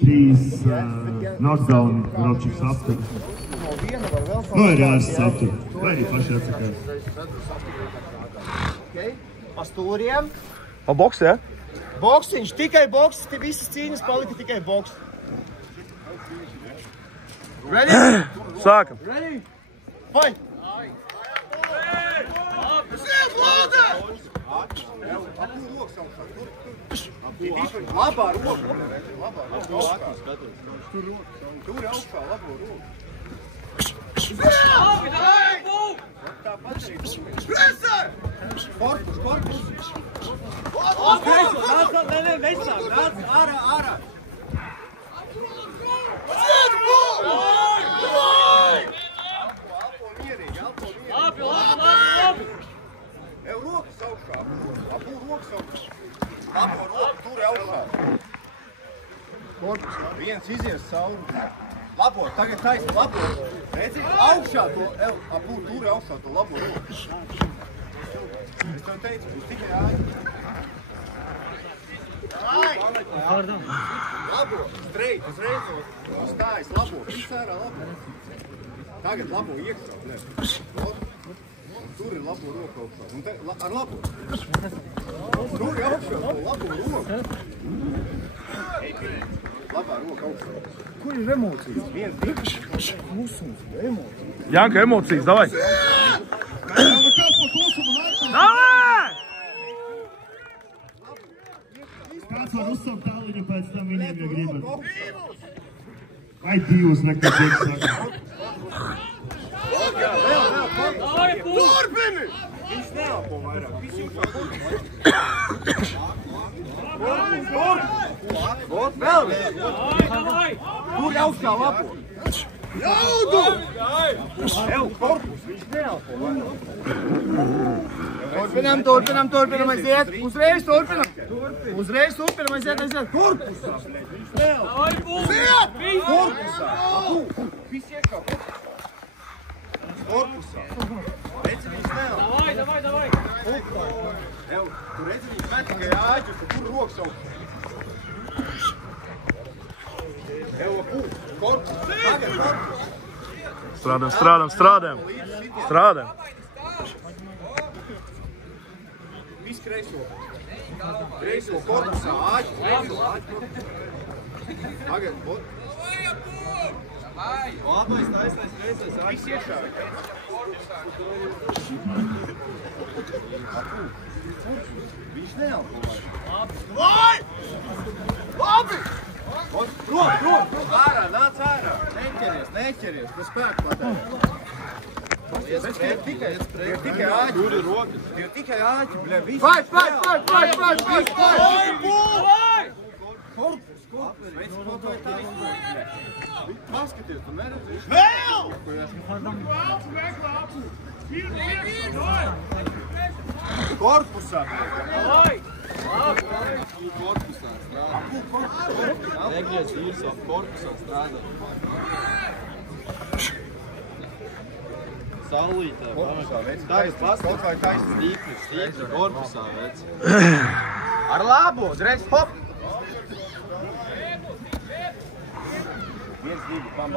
3 knockdown Robčīks aptur. Nu, ir jāsas aptur. Vai arī paši atsakās. Pa stūriem. Pa boks, ja? Boksiņš, tikai boks, visas cīņas palika tikai boks. Ready? Sākam. Ready? Fight! Ziet, lūdzu! Labā roka. Tur augšā, labo roku. Presē! Korpus! Neiznāk, nāc, ārā! Ziet, lūdzu! Labi! Ev rokas augšā. Abu rokas augšā. Labo roku, tur augšā. Korpus, viens izies cauri. Labo, tagad taisni, labo. Redzi, augšā to, abu tur augšā to labo roku. Es tev teicu, būs tikai āķi. Labo, streit, uzreiz stājas, labo, pēc ārā labo. Tagad labo iekšā, ne. Tur ir labo roku augšā. Un te, ar labo. Tur ir augšā, to labo roku. Labā roka augšā. Kur ir emocijas? Viens, divs. Klusums, emocijas. Janka, emocijas, davai. Davai! Kāds var uzsaukt tāliņu pēc tam viņiem, ja gribat? Vai divus nekad tiek saka? Turpini! Viņš neelpo vairāk. Viņš vēlreiz! Tur augšā labo! Jaudu! Ev, korpus! Viņš neelpo vairāk. Turpinam, aiziet! Uzreiz turpinam! Aiziet! Korpusā! Viņš neelpo! Ziet! Korpusā! Viss iekšā korpusā! Redzi, viņš neelpo! Davai! Ev, tu redzi, viņš met tikai āķus, tur rokas augšā. Ev, korpus! Tagad korpus! Strādājam! Viss kreiso korpusā, āķi. Tagad, labais, taisnais, reizēs, viss iekšā. Viņš neelpo. Labi! Prom! Ārā, nāc ārā! Neķeries, tu spēku patērē. Ir tikai āķi. Tur ir rokas. Ir tikai āķi, bļē, viss. Vai! Korpus! Veic kaut vai taisnē. Paskaties, tu neredzi. Vēl! Korpusā! Korpusā strādā. Negriez īrsā, korpusā strādā. Saulītē, tagad paskatās, vai taisnē. Stīpri, korpusā, veic. Ar labo, uzreiz, hop! 1, 2, bam!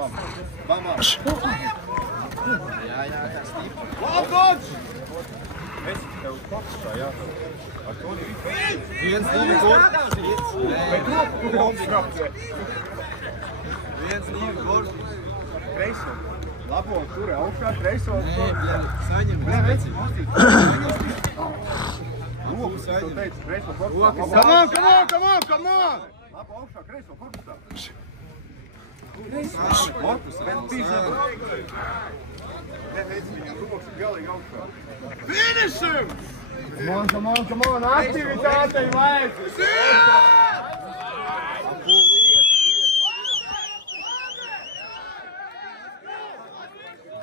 Jā, tā stīpri. Labs! Es tev korpusā, jā. Ar to 1, 2, korpus. 1, 2, korpus. Kreiso. Labo, tur augšā, kreiso. Nē, saņem. Veci, mostīt. Rokas, tu teici, kreiso korpusā. Come on! Labo augšā, kreiso korpusā. Korpusā. Neveici, viņam rokas ir galīgi augšā. Finish him! Come on, aktivitātei vajag!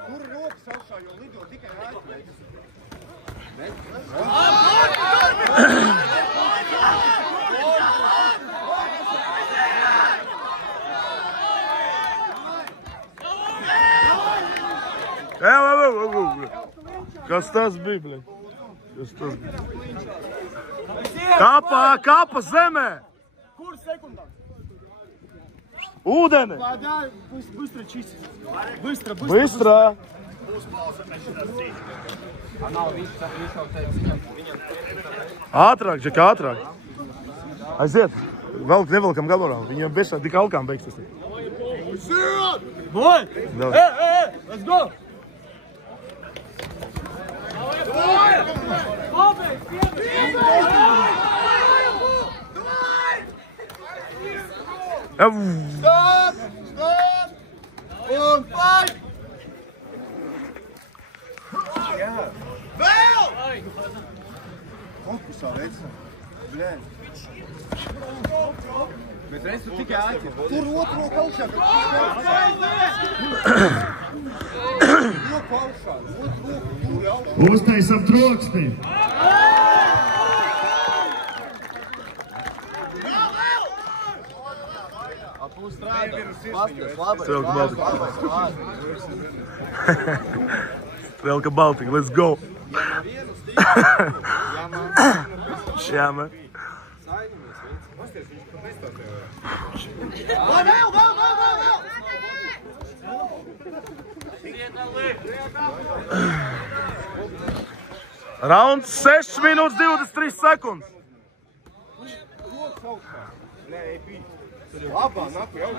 Tur rokas augšā, jo lido tikai āķi. Kas tas bija, bļaļ? Kapā zemē! Kur sekundārs? Ūdeni! Вода, быстро чистить. Быстро. Быстро! Ātrāk, Džeka, ātrāk! Aiziet! Nevelkam gabarā. Viņam bešā tik alkām beigsies. Boy! Hey, let's go! Stop! Un fight! Vēl! Fokusā, veicam. Blēn. Bet reiz tu tikai āķi. Tur otru roku augšā. Roku augšā. Otru roku, tur augšā. Uztaisam troksni! Strelka Baltika. Strelka Baltika, let's go! Jā, man. Rauns 6 minūtes 23 sekundes. Labā, naku jau.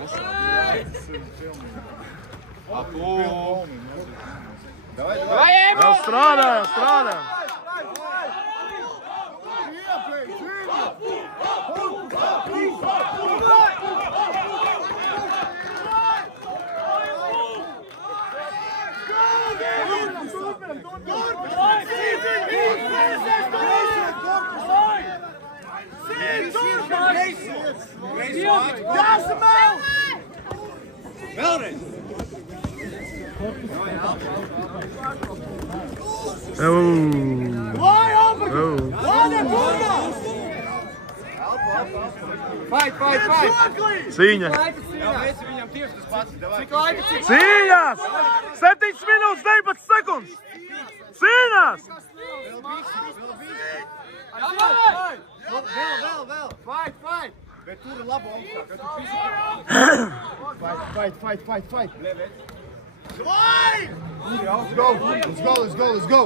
Jau strādā. Vēlreiz! Fight! Cīņa! Viņam tieši tas pats. Cik laika? Cīņās! 7 minūtes 19 sekundes! Cīņās! Vēl! Fight! Bet tur ir laba augstā, kad tu Fight! Let's go!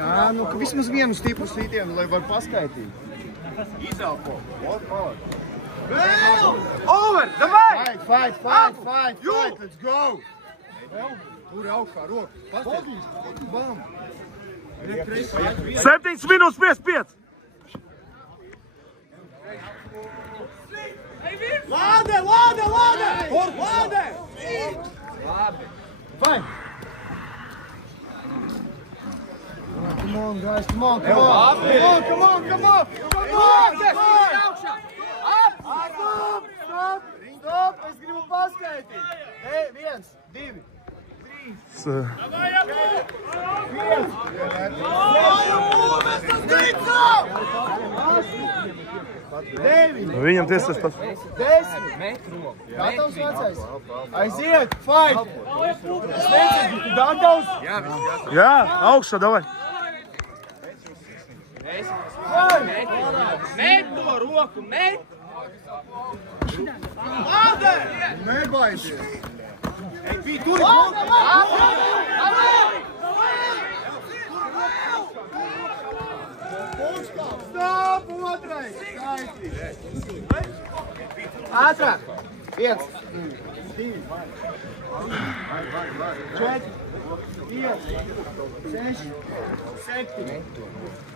Tā, nu, ka vismaz vienu stipru sītienu, lai var paskaitīt. Izelpo. Over! Davai! Fight! Let's go! Tur ir augšā roka. Paskaitīt. Bam! 7 minūtes 55! Lāde! Fight! Come on, guys, come on! Come on! Stop! Es gribu paskaitīt! 1, 2, 3. Viņam tiesas pats. 10 metru. Gatavs vecais? Aiziet, fight! Es nezinu, tu gatavs? Jā, augšā, davai. Met to roku, met! Lāde! Nebaidies! Ej, bija tur! Stop, otrais! Ātrāk! 1, 2, 4, 5, 6, 7,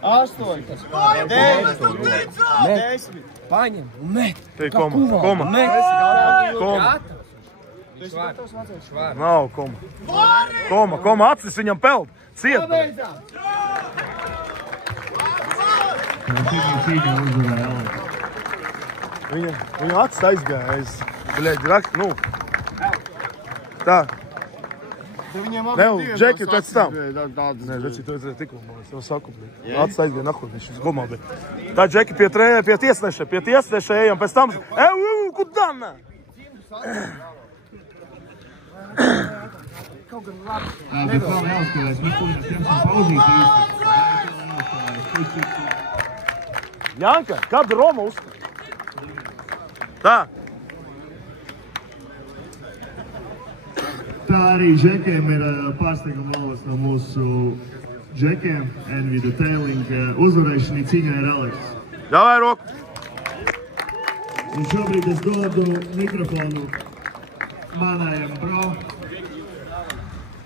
8, 10. Paņem un met! Te koma. Nav koma. Koma, acis viņam peld. Ciet. Viņam acis aizgāja. Bļeģi, rakst, nu. Tā. Ne, Džeki, pēc tam. Nē, Džeki, tu esi tikko, es jau saku, bļeģi. Acis aizgāja nakur, viņš gumā, bet. Tā, Džeki, pie tiesneša ejam, pēc tam. Kudana! Kaut gan labi. Bet vēl neuzspēlēs, mēs ņemsim pauzīt īsti. Janka, kāda Roma uzskata? Tā. Tā arī džekiem ir pārsteiguma balvas no mūsu džekiem. Envy Detailing uzvarēšanai cīņā ir Aleks. Davai roku. Un šobrīd es dodu mikrofonu manējam bro.